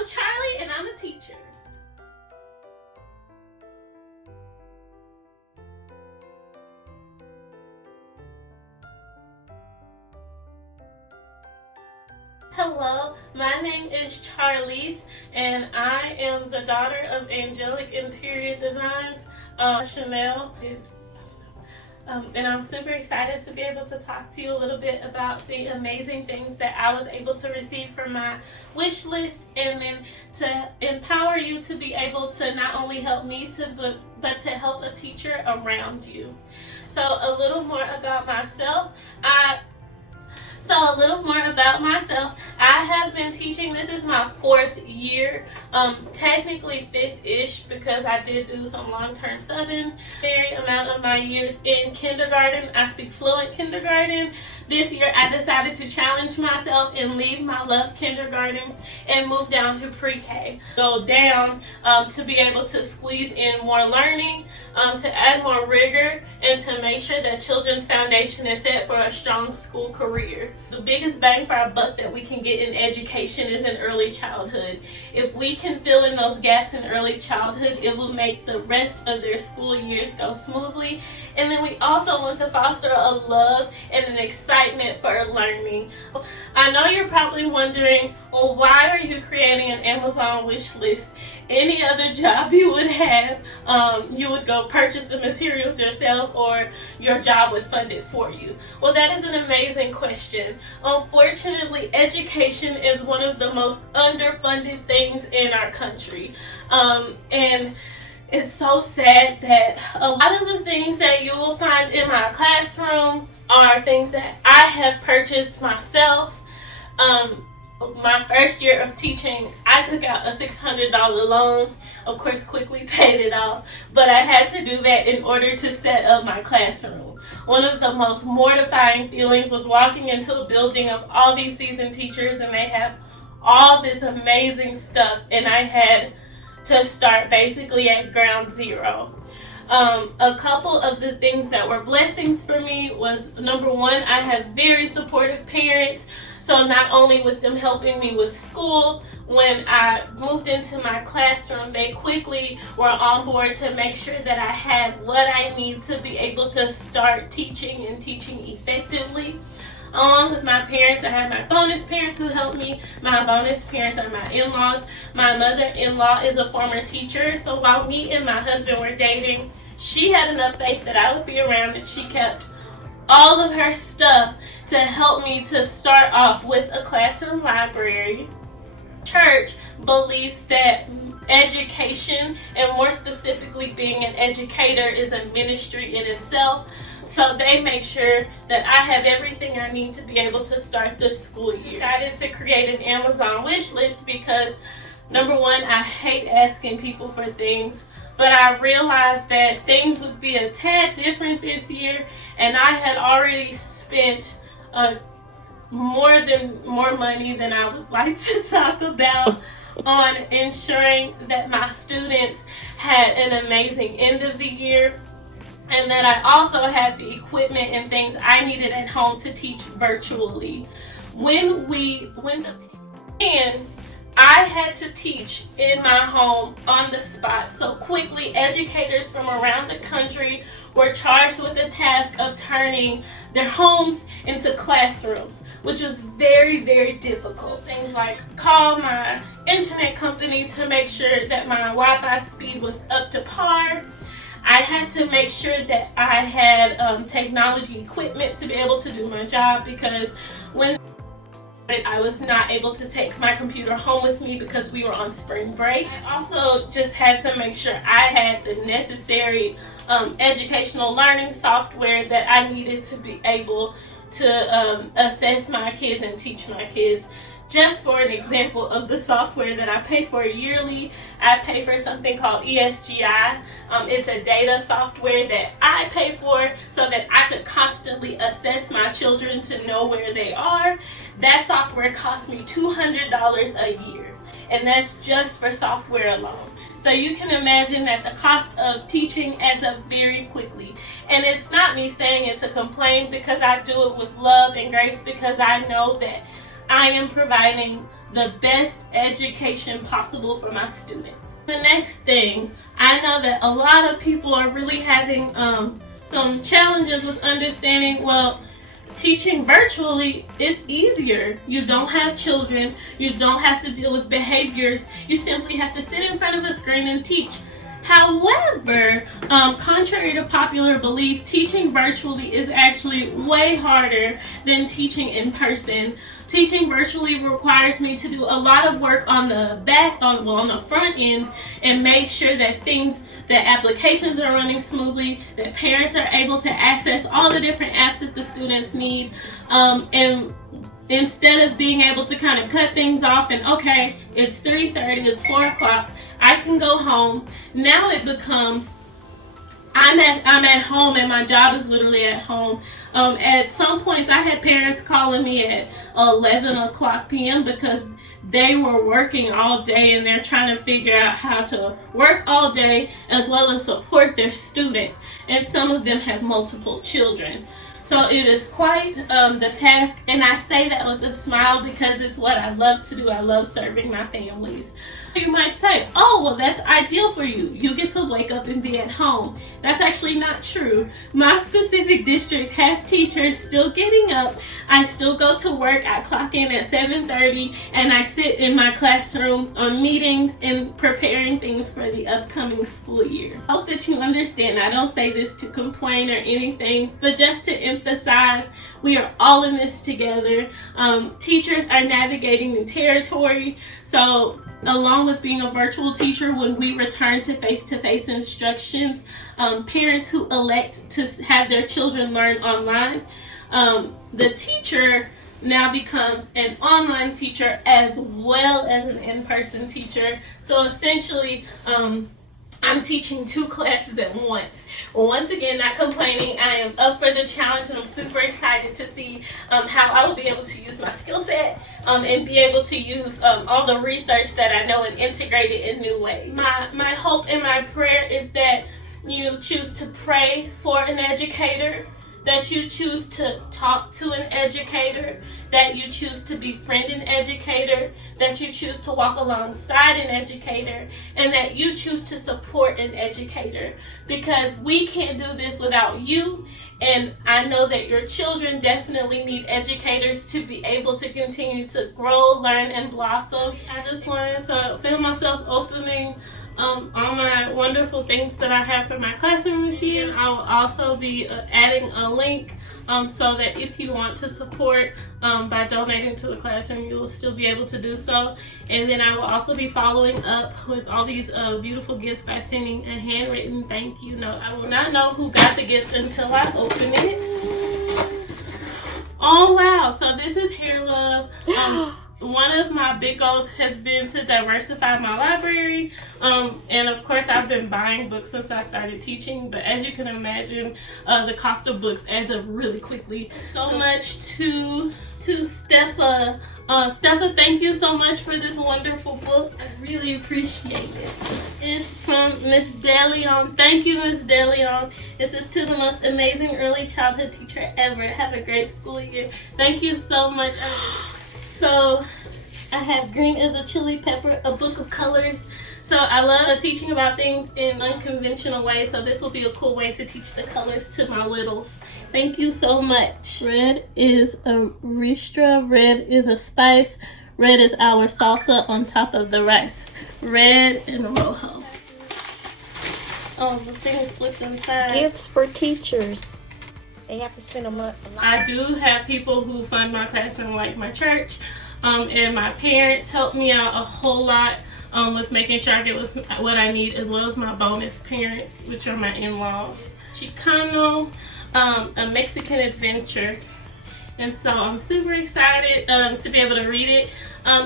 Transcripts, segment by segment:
I'm Charlie and I'm a teacher. Hello, my name is Charlize and I am the daughter of Angelic Interior Designs, Chanel. And I'm super excited to be able to talk to you a little bit about the amazing things that I was able to receive from my wish list, and then to empower you to be able to not only help me but to help a teacher around you. So a little more about myself. I have been teaching. This is my 4th year, technically 5th-ish, because I did do some long-term subbing. Very amount of my years in kindergarten. I speak fluent kindergarten. This year I decided to challenge myself and leave my love kindergarten and move down to pre-K. Go down to be able to squeeze in more learning, to add more rigor, and to make sure that children's foundation is set for a strong school career. The biggest bang for our buck that we can get in education is in early childhood. If we can fill in those gaps in early childhood, it will make the rest of their school years go smoothly. And then we also want to foster a love and an excitement for learning. I know you're probably wondering, well, why are you creating an Amazon wish list? Any other job you would have, you would go purchase the materials yourself, or your job would fund it for you? Well, that is an amazing question. Unfortunately, education is one of the most underfunded things in our country. And it's so sad that a lot of the things that you will find in my classroom are things that I have purchased myself. My first year of teaching, I took out a $600 loan, of course quickly paid it off, but I had to do that in order to set up my classroom. One of the most mortifying feelings was walking into a building of all these seasoned teachers, and they have all this amazing stuff, and I had to start basically at ground zero. A couple of the things that were blessings for me was, number one, I have very supportive parents. So not only with them helping me with school, when I moved into my classroom, they quickly were on board to make sure that I had what I need to be able to start teaching and teaching effectively. Along with my parents, I have my bonus parents who help me. My bonus parents are my in-laws. My mother-in-law is a former teacher, so while me and my husband were dating, she had enough faith that I would be around, that she kept all of her stuff to help me to start off with a classroom library. Church believes that education, and more specifically being an educator, is a ministry in itself. So they make sure that I have everything I need to be able to start this school year. I decided to create an Amazon wish list because, number one, I hate asking people for things, but I realized that things would be a tad different this year, and I had already spent more money than I would like to talk about on ensuring that my students had an amazing end of the year, and that I also had the equipment and things I needed at home to teach virtually. I had to teach in my home on the spot. So quickly, educators from around the country were charged with the task of turning their homes into classrooms, which was very, very difficult. Things like call my internet company to make sure that my Wi-Fi speed was up to par. I had to make sure that I had technology equipment to be able to do my job, because when I was not able to take my computer home with me because we were on spring break. I also just had to make sure I had the necessary educational learning software that I needed to be able to assess my kids and teach my kids. Just for an example of the software that I pay for yearly, I pay for something called ESGI. It's a data software that I pay for so that I could constantly assess my children to know where they are. That software costs me $200 a year, and that's just for software alone. So you can imagine that the cost of teaching adds up very quickly. And it's not me saying it to complain, because I do it with love and grace, because I know that I am providing the best education possible for my students. The next thing, I know that a lot of people are really having some challenges with understanding, well, teaching virtually is easier. You don't have children, you don't have to deal with behaviors, you simply have to sit in front of a screen and teach. However, contrary to popular belief, teaching virtually is actually way harder than teaching in person. Teaching virtually requires me to do a lot of work on the on the front end, and make sure that applications are running smoothly, that parents are able to access all the different apps that the students need, and instead of being able to kind of cut things off and, okay, it's 3:30, it's 4 o'clock, I can go home. Now it becomes, I'm at home and my job is literally at home. At some points, I had parents calling me at 11 o'clock p.m. because they were working all day and they're trying to figure out how to work all day as well as support their student. And some of them have multiple children. So it is quite the task, and I say that with a smile because it's what I love to do. I love serving my families. You might say, oh, well, that's ideal for you. You get to wake up and be at home. That's actually not true. My specific district has teachers still getting up. I still go to work. I clock in at 7:30, and I sit in my classroom on meetings and preparing things for the upcoming school year. I hope that you understand. I don't say this to complain or anything, but just to emphasize we are all in this together. Teachers are navigating new territory. So along with being a virtual teacher, when we return to face-to-face instructions, parents who elect to have their children learn online, the teacher now becomes an online teacher as well as an in-person teacher. So essentially, I'm teaching two classes at once. Once again, not complaining. I am up for the challenge, and I'm super excited to see how I will be able to use my skill set and be able to use all the research that I know and integrate it in new ways. My hope and my prayer is that you choose to pray for an educator, that you choose to talk to an educator, that you choose to befriend an educator, that you choose to walk alongside an educator, and that you choose to support an educator, because we can't do this without you. And I know that your children definitely need educators to be able to continue to grow, learn, and blossom. I just wanted to feel myself opening all my wonderful things that I have for my classroom this year. I will also be adding a link so that if you want to support by donating to the classroom, you will still be able to do so. And then I will also be following up with all these beautiful gifts by sending a handwritten thank you note. I will not know who got the gift until I open it. Oh wow, so this is Hair Love. One of my big goals has been to diversify my library, and of course I've been buying books since I started teaching, but as you can imagine, the cost of books adds up really quickly. So much to Steffa. Steffa, thank you so much for this wonderful book. I really appreciate it. It's from Miss DeLeon. Thank you, Miss DeLeon. This is to the most amazing early childhood teacher ever. Have a great school year. Thank you so much. So I have Green as a Chili Pepper, a book of colors. So I love teaching about things in unconventional ways. So this will be a cool way to teach the colors to my littles. Thank you so much. Red is a ristra. Red is a spice. Red is our salsa on top of the rice. Red and rojo. Oh, the thing slipped inside. Gifts for teachers. They have to spend a lot. I do have people who fund my classroom, like my church, and my parents help me out a whole lot with making sure I get what I need, as well as my bonus parents, which are my in-laws. Chicano, a Mexican adventure. And so I'm super excited to be able to read it.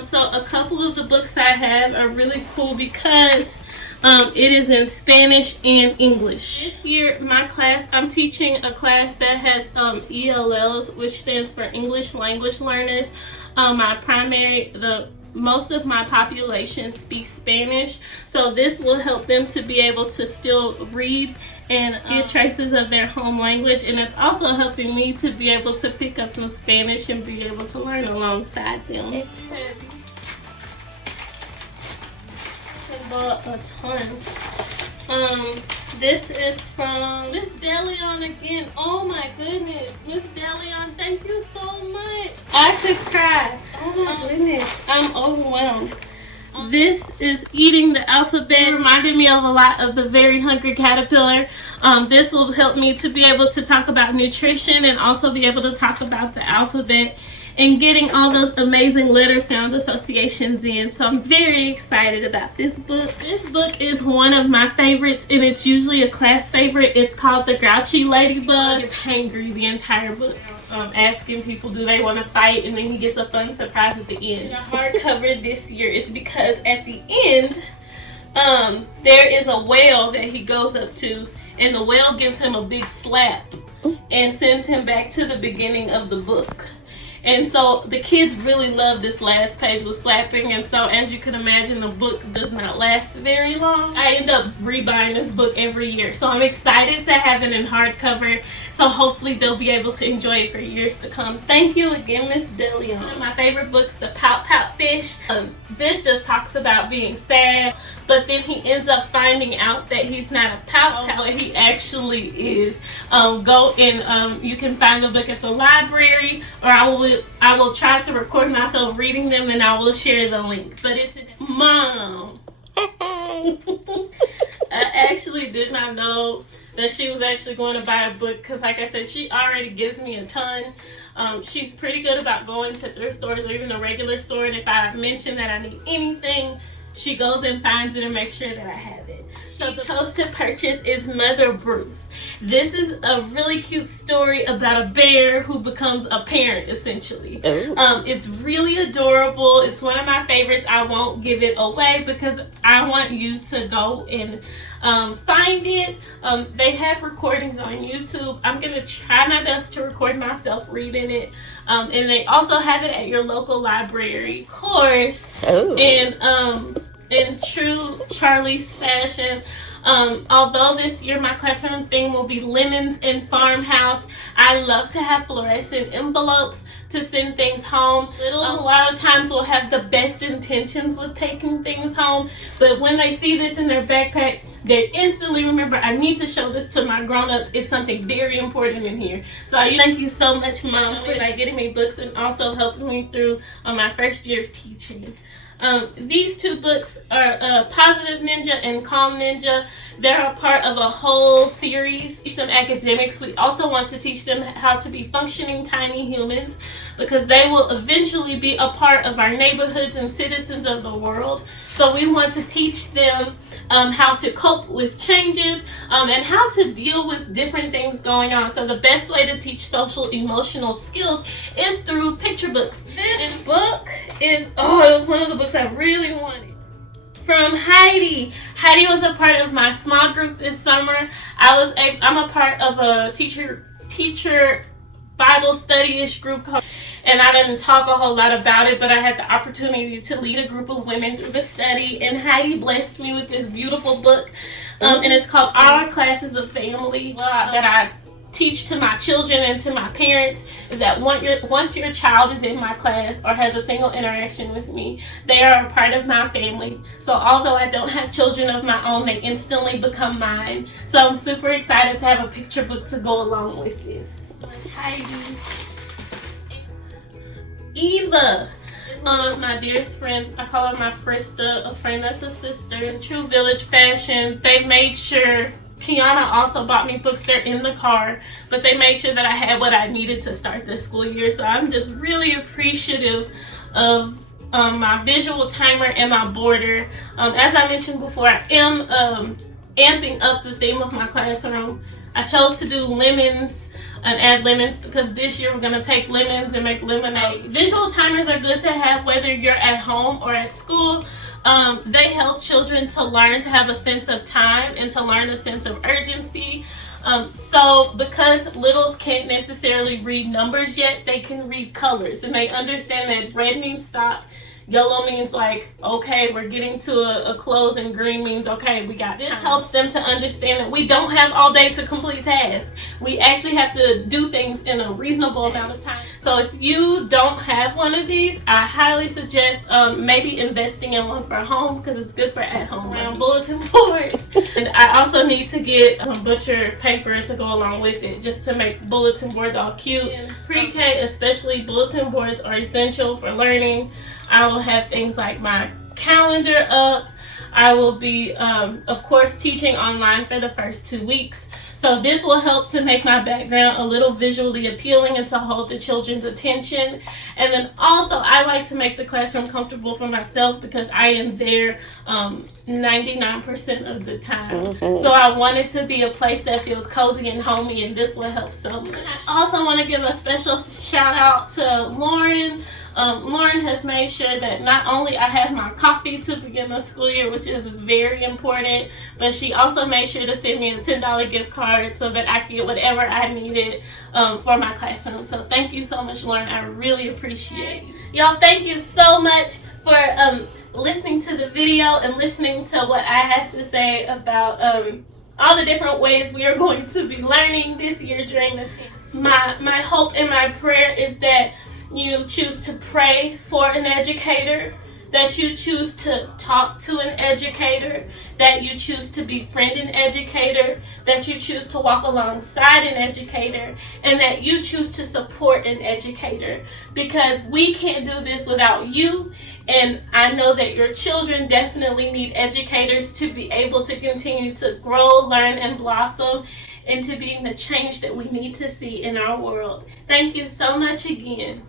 So a couple of the books I have are really cool because it is in Spanish and English. This year, my class, I'm teaching a class that has ELLs, which stands for English Language Learners. Most of my population speaks Spanish, so this will help them to be able to still read and get traces of their home language, and it's also helping me to be able to pick up some Spanish and be able to learn alongside them. It's heavy. bought a ton. This is from Miss Deleon again. Oh my goodness, Miss Deleon, thank you so much. I could cry. Oh my goodness, I'm overwhelmed. This is Eating the Alphabet. It reminded me of a lot of the Very Hungry Caterpillar. This will help me to be able to talk about nutrition and also be able to talk about the alphabet and getting all those amazing letter sound associations in. So I'm very excited about this book. This book is one of my favorites, and it's usually a class favorite. It's called The Grouchy Ladybug. It's hangry the entire book, asking people do they want to fight, and then he gets a fun surprise at the end. The hardcover this year is because at the end, there is a whale that he goes up to, and the whale gives him a big slap and sends him back to the beginning of the book. And so the kids really love this last page with slapping, and so as you can imagine, the book does not last very long. I end up rebuying this book every year, so I'm excited to have it in hardcover, so hopefully they'll be able to enjoy it for years to come. Thank you again, Miss Deleon. One of my favorite books, The Pout Pout Fish. This just talks about being sad, but then he ends up finding out that he's not a pout pout, he actually is. Go and you can find the book at the library, or I will try to record myself reading them, and I will share the link. But it's Mom. I actually did not know that she was actually going to buy a book, because like I said, she already gives me a ton. She's pretty good about going to thrift stores or even a regular store, and if I mention that I need anything, she goes and finds it and makes sure that I have it. So the chose to purchase is Mother Bruce. This is a really cute story about a bear who becomes a parent, essentially. It's really adorable. It's one of my favorites. I won't give it away because I want you to go and find it. They have recordings on YouTube. I'm going to try my best to record myself reading it. And they also have it at your local library, of course. And in true Charlie's fashion, although this year my classroom theme will be lemons and farmhouse, I love to have fluorescent envelopes to send things home. Littles a lot of times will have the best intentions with taking things home, but when they see this in their backpack, they instantly remember, I need to show this to my grown-up. It's something very important in here. So thank you so much, Mom, for getting me books and also helping me through my first year of teaching. These two books are Positive Ninja and Calm Ninja. They're a part of a whole series. Teach them academics. We also want to teach them how to be functioning tiny humans, because they will eventually be a part of our neighborhoods and citizens of the world. So we want to teach them how to cope with changes and how to deal with different things going on. So the best way to teach social emotional skills is through picture books. This book is, it was one of the books I really wanted. From Heidi. Heidi was a part of my small group this summer. I'm a part of a teacher Bible study-ish group, and I didn't talk a whole lot about it, but I had the opportunity to lead a group of women through the study, and Heidi blessed me with this beautiful book, and it's called Our Classes of Family, that I teach to my children and to my parents, is that once your child is in my class or has a single interaction with me, they are a part of my family. So although I don't have children of my own, they instantly become mine. So I'm super excited to have a picture book to go along with this. Heidi. Eva is one of my dearest friends. I call her my Frista, a friend that's a sister. In true village fashion, they made sure, Kiana also bought me books. They're in the car, but they made sure that I had what I needed to start this school year. So I'm just really appreciative of my visual timer and my border. As I mentioned before, I am amping up the theme of my classroom. I chose to do lemons and add lemons because this year we're going to take lemons and make lemonade. Visual timers are good to have whether you're at home or at school. They help children to learn to have a sense of time and to learn a sense of urgency. So because littles can't necessarily read numbers yet, they can read colors, and they understand that red means stop, Yellow means like, okay, we're getting to a close, and green means, okay, we got this. This helps them to understand that we don't have all day to complete tasks. We actually have to do things in a reasonable amount of time. So if you don't have one of these, I highly suggest maybe investing in one for home, because it's good for at-home around bulletin boards. And I also need to get some butcher paper to go along with it, just to make bulletin boards all cute. In pre-K especially, bulletin boards are essential for learning. I will have things like my calendar up. I will be, of course, teaching online for the first 2 weeks. So this will help to make my background a little visually appealing and to hold the children's attention. And then also, I like to make the classroom comfortable for myself, because I am there 99% of the time. So I want it to be a place that feels cozy and homey, and this will help so much. I also want to give a special shout out to Lauren. Lauren has made sure that not only I have my coffee to begin the school year, which is very important, but she also made sure to send me a $10 gift card so that I could get whatever I needed for my classroom. So thank you so much, Lauren. I really appreciate it. Y'all, thank you so much for listening to the video and listening to what I have to say about all the different ways we are going to be learning this year during the pandemic. My hope and my prayer is that you choose to pray for an educator, that you choose to talk to an educator, that you choose to befriend an educator, that you choose to walk alongside an educator, and that you choose to support an educator, because we can't do this without you. And I know that your children definitely need educators to be able to continue to grow, learn, and blossom into being the change that we need to see in our world. Thank you so much again.